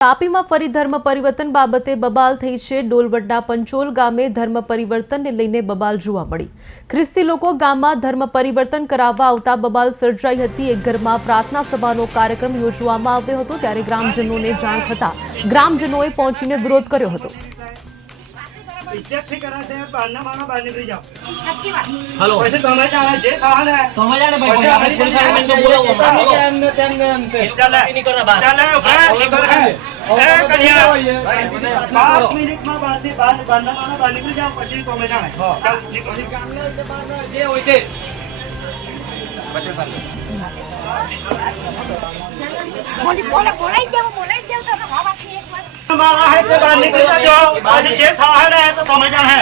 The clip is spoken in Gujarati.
તાપીમાં ફરી ધર્મ પરિવર્તન બાબતે બબાલ થઈ છે। ડોલવડના પંચોલ ગામે ધર્મ પરિવર્તનને લઈને બબાલ જોવા મળી। ખ્રિસ્તી લોકો ગામમાં ધર્મ પરિવર્તન કરાવવા આવતા બબાલ સર્જાઈ હતી। એક ઘરમાં પ્રાર્થના સભાનો કાર્યક્રમ યોજવામાં આવ્યો હતો, ત્યારે ગ્રામજનોને જાણ થતાં ગ્રામજનોએ પહોંચીને વિરોધ કર્યો હતો। हेलो वैसे તમે જાણે જે ખાવાને તમે જાણે ભાઈ આપણે પોલીસ વાળાને તો બોલાવો ચાલે ચાલે ઉપર એ કલિયા 5 મિનિટમાં બહારથી બાંધવાનો બહાર નીકળી જાવ પછી તમે જાણે ચાલ નીકળી જે હોય તે બોલાઈ જાવ તમે વાવાથી એકવાર મારા હે તો બહાર નીકળી જાજો પછી જે ખાવાને તો તમે જાણે